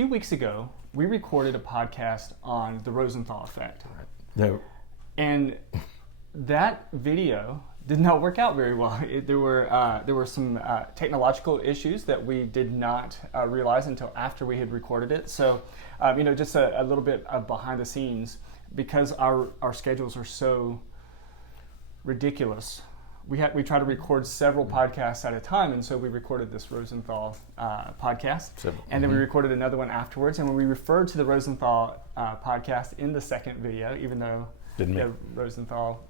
few weeks ago, we recorded a podcast on the Rosenthal effect. No. And that video did not work out very well. There were some technological issues that we did not realize until after we had recorded it. So, just a little bit of behind the scenes, because our schedules are so ridiculous. We try to record several podcasts at a time, and so we recorded this Rosenthal podcast, and then we recorded another one afterwards. And when we referred to the Rosenthal podcast in the second video, even though the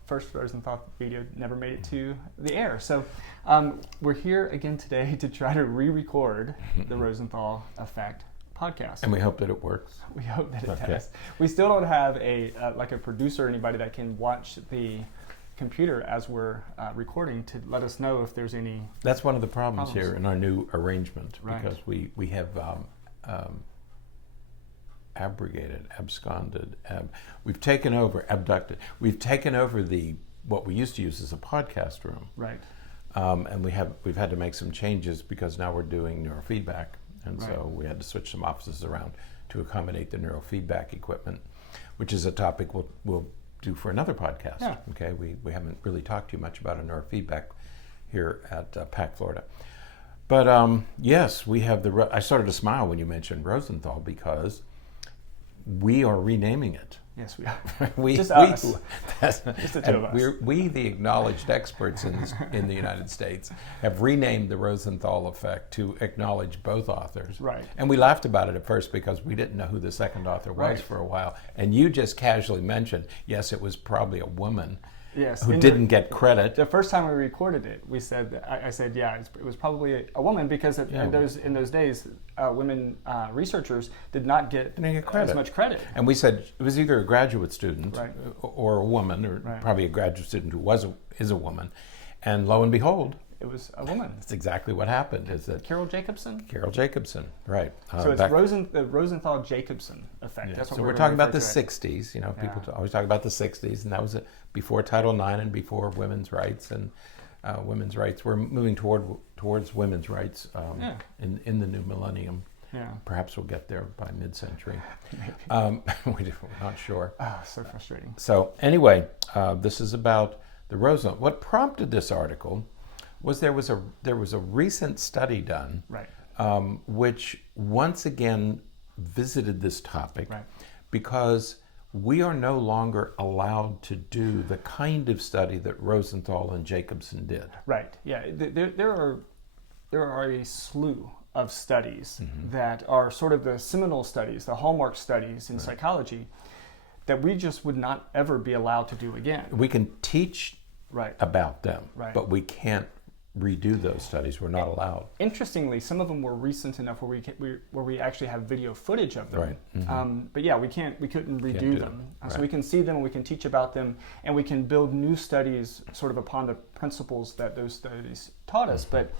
first Rosenthal video never made it to the air. So we're here again today to try to re-record the Rosenthal effect podcast. And we hope that it works. We hope that it does. We still don't have a producer or anybody that can watch the computer as we're recording to let us know if there's any. That's one of the problems here in our new arrangement, because we have absconded. We've taken over what we used to use as a podcast room. Right. And we've had to make some changes because now we're doing neurofeedback, and so we had to switch some offices around to accommodate the neurofeedback equipment, which is a topic we'll do for another podcast. Yeah. Okay, we haven't really talked too much about a neurofeedback here at PAC Florida. But yes, we have I started to smile when you mentioned Rosenthal, because we are renaming it. Yes, we are. Just us. Just the two of us. We, the acknowledged experts in the United States, have renamed the Rosenthal effect to acknowledge both authors. Right. And we laughed about it at first because we didn't know who the second author was for a while. And you just casually mentioned, yes, it was probably a woman. Yes, who didn't get credit. The first time we recorded it, we said, I said, it was probably a woman, because in those days, women researchers did not get as much credit. And we said it was either a graduate student or a woman, or probably a graduate student who is a woman. And lo and behold, it was a woman. That's exactly what happened. Is that Carol Jacobson? Carol Jacobson, right. So it's the Rosenthal-Jacobson effect. Yeah. That's what we're talking about the 60s. People always talk about the 60s, and that was before Title IX and before women's rights. And women's rights, we're moving towards women's rights in the new millennium. Yeah. Perhaps we'll get there by mid-century. We're not sure. Oh, so frustrating. So anyway, this is about the Rosenthal. What prompted this article was there was a recent study done, which once again visited this topic, because we are no longer allowed to do the kind of study that Rosenthal and Jacobson did. Right. Yeah. There are a slew of studies that are sort of the seminal studies, the hallmark studies in psychology, that we just would not ever be allowed to do again. We can teach about them, but we can't redo those studies. We're not allowed. Interestingly, some of them were recent enough where we actually have video footage of them. Right. But yeah, we couldn't redo them. So we can see them, and we can teach about them, and we can build new studies sort of upon the principles that those studies taught us. But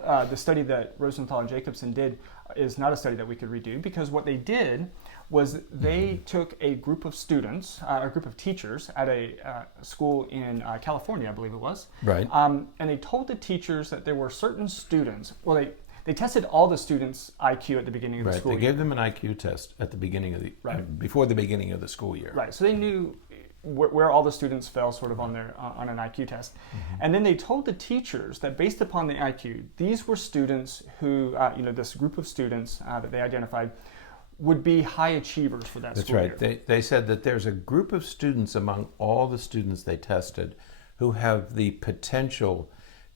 the study that Rosenthal and Jacobson did is not a study that we could redo, because what they did was they took a group of students, a group of teachers at a school in California, I believe it was. Right. And they told the teachers that there were certain students. Well, they tested all the students' IQ at the beginning of the school year. They gave them an IQ test at the beginning of before the beginning of the school year. Right. So they knew where all the students fell sort of on an IQ test. And then they told the teachers that based upon the IQ, these were students who, this group of students that they identified would be high achievers for that school year. That's right. They said that there's a group of students among all the students they tested who have the potential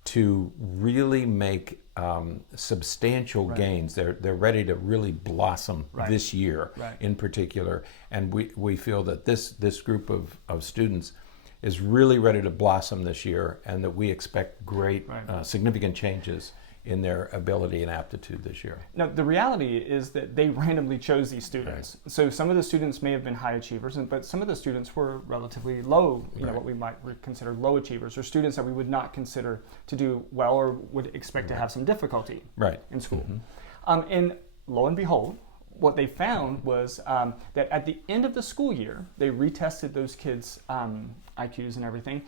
to really make substantial gains. They're ready to really blossom this year in particular. And we feel that this group of students is really ready to blossom this year, and that we expect great significant changes in their ability and aptitude this year. Now, the reality is that they randomly chose these students. So some of the students may have been high achievers, but some of the students were relatively low, what we might consider low achievers, or students that we would not consider to do well or would expect to have some difficulty in school. And lo and behold, what they found was that at the end of the school year, they retested those kids' IQs and everything.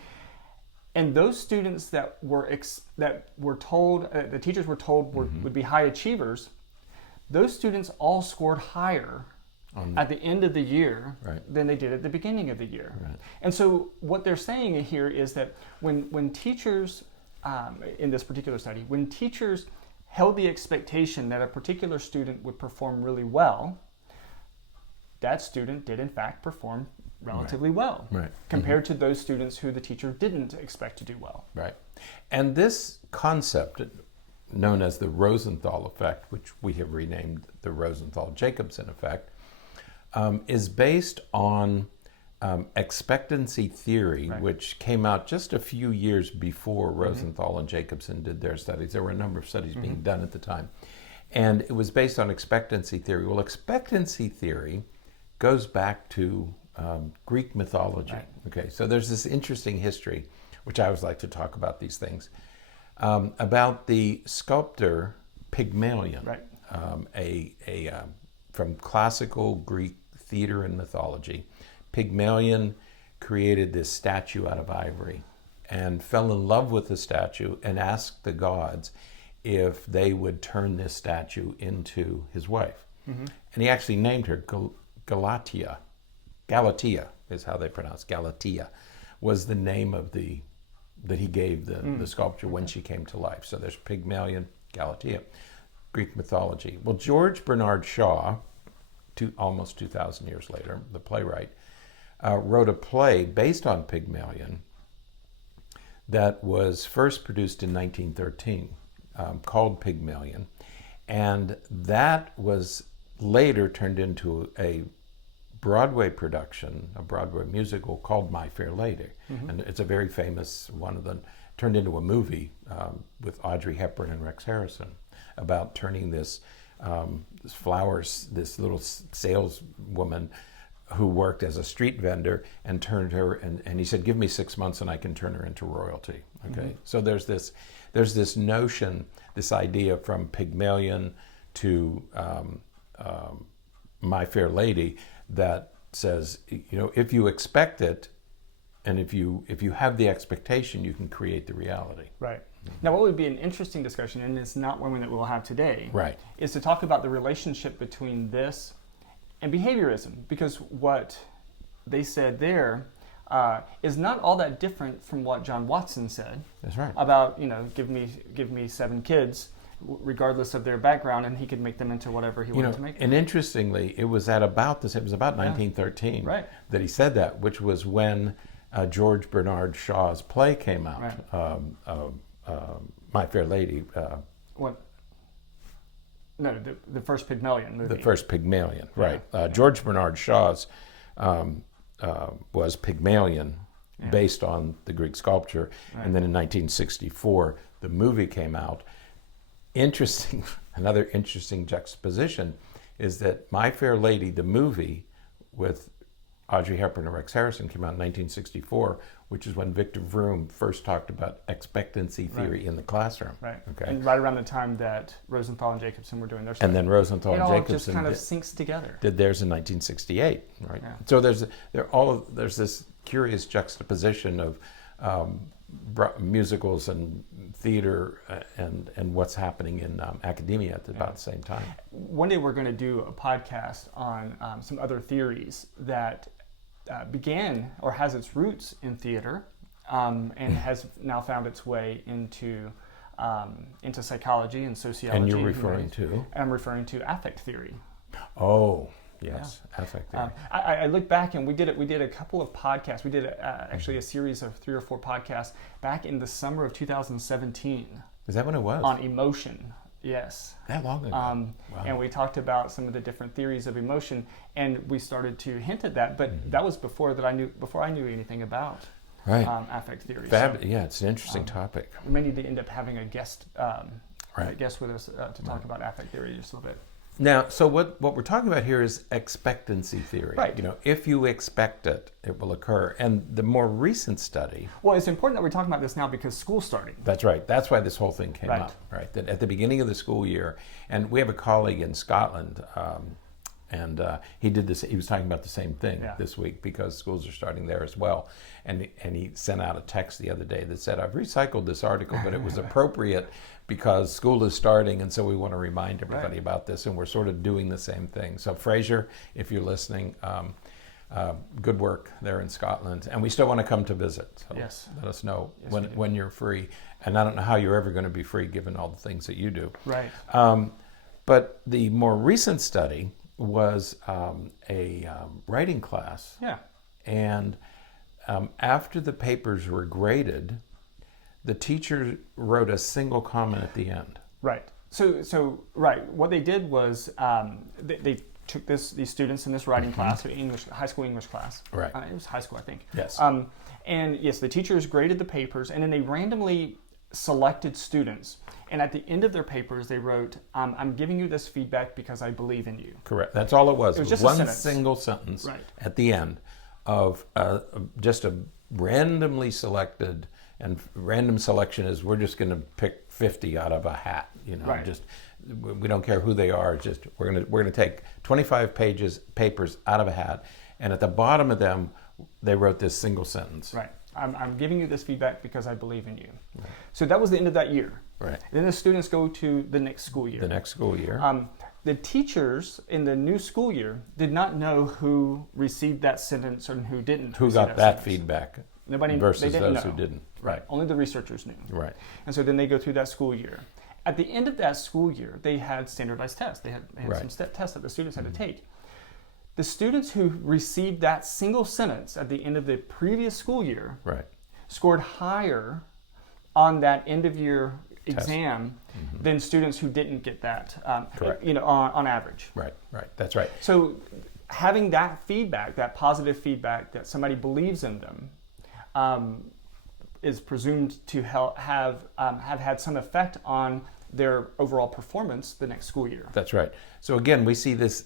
And those students that were told, the teachers were told would be high achievers, those students all scored higher at the end of the year than they did at the beginning of the year. Right. And so what they're saying here is that when teachers, in this particular study, when teachers held the expectation that a particular student would perform really well, that student did in fact perform relatively well compared to those students who the teacher didn't expect to do well. Right. And this concept, known as the Rosenthal effect, which we have renamed the Rosenthal-Jacobson effect, is based on expectancy theory, which came out just a few years before Rosenthal and Jacobson did their studies. There were a number of studies being done at the time. And it was based on expectancy theory. Well, expectancy theory goes back to Greek mythology. Right. Okay, so there's this interesting history, which I always like to talk about these things, about the sculptor Pygmalion, from classical Greek theater and mythology. Pygmalion created this statue out of ivory and fell in love with the statue and asked the gods if they would turn this statue into his wife. And he actually named her Galatea. Galatea is how they pronounce Galatea, was the name of that he gave the sculpture when she came to life. So there's Pygmalion, Galatea, Greek mythology. Well, George Bernard Shaw, almost 2,000 years later, the playwright, wrote a play based on Pygmalion that was first produced in 1913, called Pygmalion, and that was later turned into a Broadway production, a Broadway musical called My Fair Lady. And it's a very famous one of them, turned into a movie with Audrey Hepburn and Rex Harrison about turning this little saleswoman who worked as a street vendor and turned her, and he said, give me 6 months and I can turn her into royalty. Okay, so there's this notion, this idea from Pygmalion to My Fair Lady that says, if you expect it, and if you have the expectation, you can create the reality. Right. Now, what would be an interesting discussion, and it's not one that we'll have today, right, is to talk about the relationship between this and behaviorism, because what they said there is not all that different from what John Watson said. That's right. About, give me 7 kids, regardless of their background, and he could make them into whatever he wanted to make them. And interestingly, it was about 1913 that he said that, which was when George Bernard Shaw's play came out, My Fair Lady. What? No, the first Pygmalion movie. The first Pygmalion, right. George Bernard Shaw's was Pygmalion, based on the Greek sculpture. And then in 1964, the movie came out. Another interesting juxtaposition is that My Fair Lady, the movie with Audrey Hepburn and Rex Harrison, came out in 1964, which is when Victor Vroom first talked about expectancy theory in the classroom. Right. Okay. And right around the time that Rosenthal and Jacobson were doing their study. And then Rosenthal and Jacobson just kind of syncs together. Did theirs in 1968, right? Yeah. So there's this curious juxtaposition of musicals and theater and what's happening in academia at about the same time. One day we're going to do a podcast on some other theories that began or has its roots in theater and has now found its way into psychology and sociology. And you're referring to? I'm referring to affect theory. Oh, yes, affect theory. I look back and we did a couple of podcasts. We did actually a series of 3 or 4 podcasts back in the summer of 2017. Is that when it was? On emotion. Yes. That long ago. Wow. And we talked about some of the different theories of emotion, and we started to hint at that. But that was before I knew anything about affect theory. Yeah, it's an interesting topic. We may need to end up having a guest with us to talk about affect theory just a little bit. Now, so what we're talking about here is expectancy theory. Right. If you expect it, it will occur. And the more recent study... Well, it's important that we're talking about this now because school's starting. That's right. That's why this whole thing came up. Right. That at the beginning of the school year, and we have a colleague in Scotland, And he did this. He was talking about the same thing this week because schools are starting there as well. And he sent out a text the other day that said, "I've recycled this article, but it was appropriate because school is starting, and so we want to remind everybody about this." And we're sort of doing the same thing. So Fraser, if you're listening, good work there in Scotland. And we still want to come to visit. So let us know when you're free. And I don't know how you're ever going to be free given all the things that you do. Right. But the more recent study was a writing class. Yeah. And after the papers were graded, the teacher wrote a single comment at the end. Right. So what they did was they took these students in this writing class, high school English class. Right. It was high school, I think. Yes. And yes, the teachers graded the papers, and then they randomly selected students. And at the end of their papers, they wrote, "I'm giving you this feedback because I believe in you." Correct. That's all it was. It was just one a sentence. Single sentence Right. at the end of just a randomly selected, and random selection is we're just going to pick 50 out of a hat. Right. Just we don't care who they are. Just we're going to take 25 papers out of a hat, and at the bottom of them, they wrote this single sentence. Right. I'm giving you this feedback because I believe in you. Right. So that was the end of that year. Right. Then the students go to the next school year. The next school year. The teachers in the new school year did not know who received that sentence and who didn't. Who got that feedback? Nobody. Versus they didn't those know. who didn't. Right. Only the researchers knew. Right. And so then they go through that school year. At the end of that school year, they had standardized tests. They had some step tests that the students had to take. The students who received that single sentence at the end of the previous school year scored higher on that end of year exam than students who didn't get that, on average. Right, that's right. So having that feedback, that positive feedback that somebody believes in them, is presumed to have had some effect on their overall performance the next school year. That's right. So again, we see this,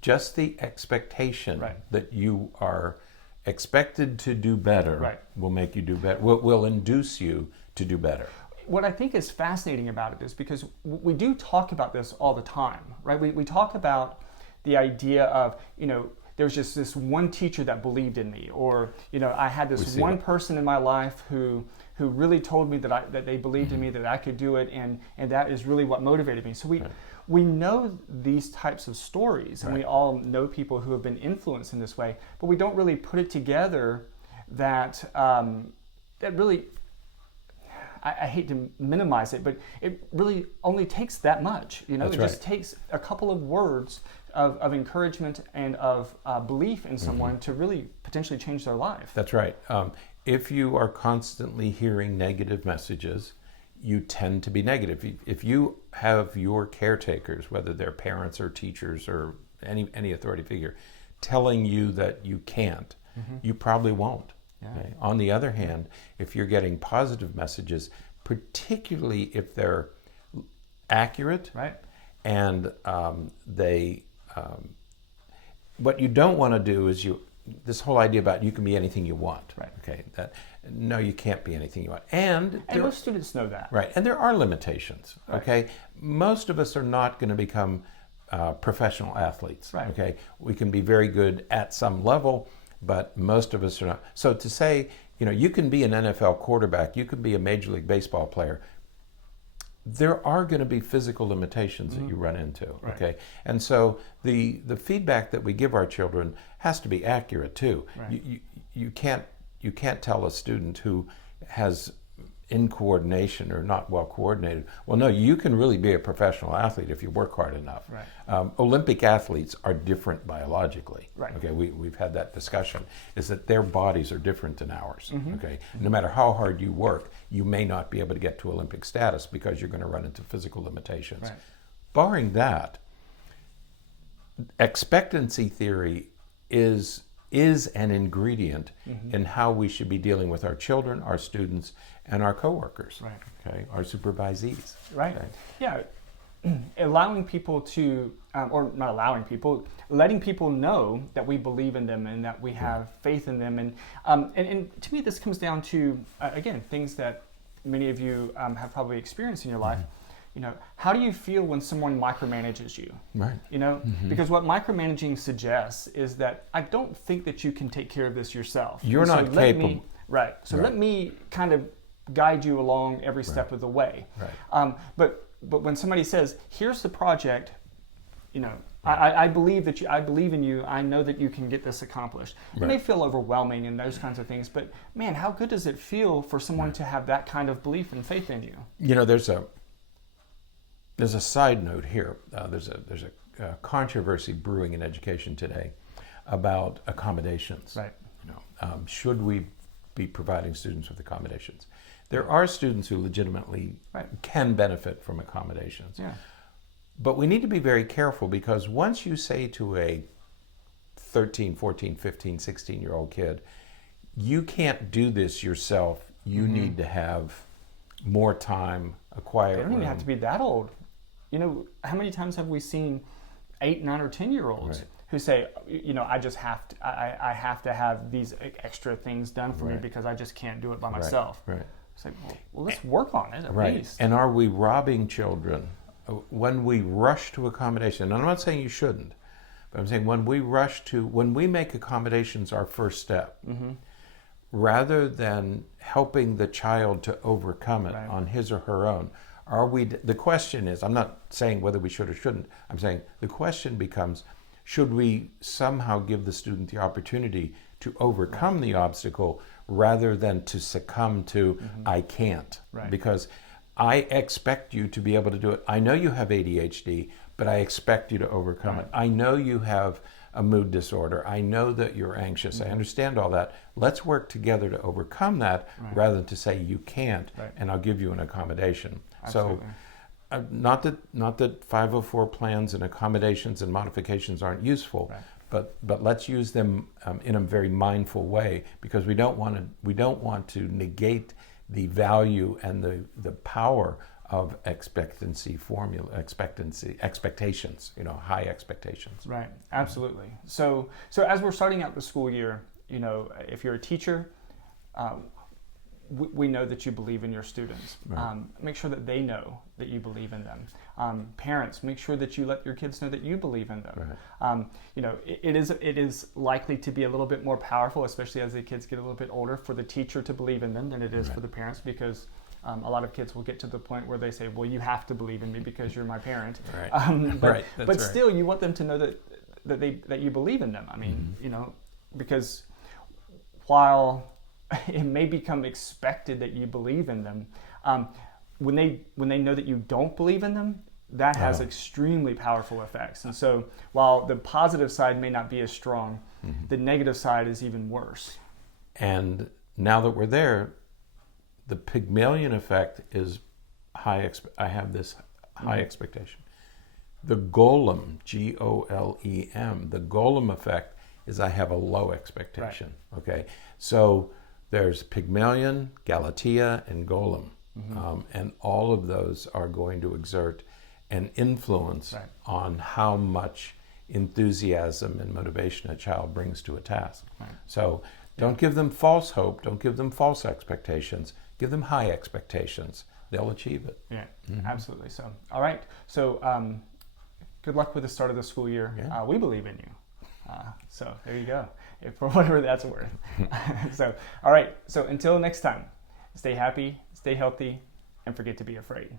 just the expectation that you are expected to do better will make you do better, will induce you to do better. What I think is fascinating about it is because we do talk about this all the time, right? We talk about the idea of, there's just this one teacher that believed in me, or, I had this one person in my life who really told me that they believed in me, that I could do it, and that is really what motivated me. So we know these types of stories, and we all know people who have been influenced in this way, but we don't really put it together that that really, I hate to minimize it, but it really only takes that much. Just takes a couple of words of encouragement and of belief in someone to really potentially change their life. That's right. If you are constantly hearing negative messages, you tend to be negative. If you have your caretakers, whether they're parents or teachers or any authority figure, telling you that you can't, you probably won't. Yeah. Okay? On the other hand, if you're getting positive messages, particularly if they're accurate, and what you don't want to do is this whole idea about you can be anything you want. Okay. No, you can't be anything you want. And most students know that. Right. And there are limitations. Okay. Most of us are not going to become professional athletes. Okay. We can be very good at some level, but most of us are not. So to say, you can be an NFL quarterback, you can be a Major League Baseball player, there are going to be physical limitations that you run into. Okay. And so the feedback that we give our children has to be accurate too. You can't tell a student who has incoordination or not well coordinated, well, no, you can really be a professional athlete if you work hard enough. Olympic athletes are different biologically. Okay, we've had that discussion, is that their bodies are different than ours. Okay, no matter how hard you work, you may not be able to get to Olympic status because you're going to run into physical limitations. Barring that, expectancy theory is an ingredient in how we should be dealing with our children, our students, and our coworkers. Okay, our supervisees. Okay? Yeah, allowing people to, or not allowing people, letting people know that we believe in them and that we have faith in them, and to me this comes down to again things that many of you have probably experienced in your life. how do you feel when someone micromanages you? Right. Because what micromanaging suggests is that I don't think that you can take care of this yourself. You're not capable. Let me kind of guide you along every step of the way. Right. But when somebody says, here's the project, I believe that I believe in you. I know that you can get this accomplished. It may feel overwhelming and those kinds of things, but man, how good does it feel for someone to have that kind of belief and faith in you? There's a side note here. There's a controversy brewing in education today about accommodations. Right. Should we be providing students with accommodations? There are students who legitimately can benefit from accommodations. Yeah. But we need to be very careful, because once you say to a 13, 14, 15, 16-year-old kid, you can't do this yourself, you need to have more time, a quiet room. They don't even have to be that old. How many times have we seen 8, 9, or 10-year-olds who say, I just have to, I have to have these extra things done for me because I just can't do it by myself. Right. It's like, well, let's work on it at least. And are we robbing children when we rush to accommodation? And I'm not saying you shouldn't, but I'm saying when we make accommodations our first step, rather than helping the child to overcome it on his or her own, the question is, I'm not saying whether we should or shouldn't, I'm saying the question becomes, should we somehow give the student the opportunity to overcome the obstacle rather than to succumb to, I can't, because I expect you to be able to do it. I know you have ADHD, but I expect you to overcome it. I know you have a mood disorder. I know that you're anxious. I understand all that. Let's work together to overcome that rather than to say you can't, and I'll give you an accommodation. Absolutely. So not that 504 plans and accommodations and modifications aren't useful, but let's use them in a very mindful way, because we don't want to negate the value and the power of expectations, high expectations. Right, absolutely. So as we're starting out the school year, if you're a teacher, we know that you believe in your students. Make sure that they know that you believe in them. Parents, make sure that you let your kids know that you believe in them. It is likely to be a little bit more powerful, especially as the kids get a little bit older, for the teacher to believe in them than it is for the parents, because a lot of kids will get to the point where they say, well, you have to believe in me because you're my parent. But still, you want them to know that you believe in them. I mean, because while it may become expected that you believe in them, when they know that you don't believe in them, that has extremely powerful effects. And so while the positive side may not be as strong, the negative side is even worse. And now that we're there, the Pygmalion effect is high. I have this high expectation. The golem, Golem, the golem effect is I have a low expectation. Okay, so there's Pygmalion, Galatea, and golem, and all of those are going to exert an influence on how much enthusiasm and motivation a child brings to a task. So don't give them false hope. Don't give them false expectations. Give them high expectations. They'll achieve it. Yeah, absolutely. So, all right. So, good luck with the start of the school year. Yeah. We believe in you. So there you go, for whatever that's worth. So, all right. So until next time, stay happy, stay healthy, and forget to be afraid.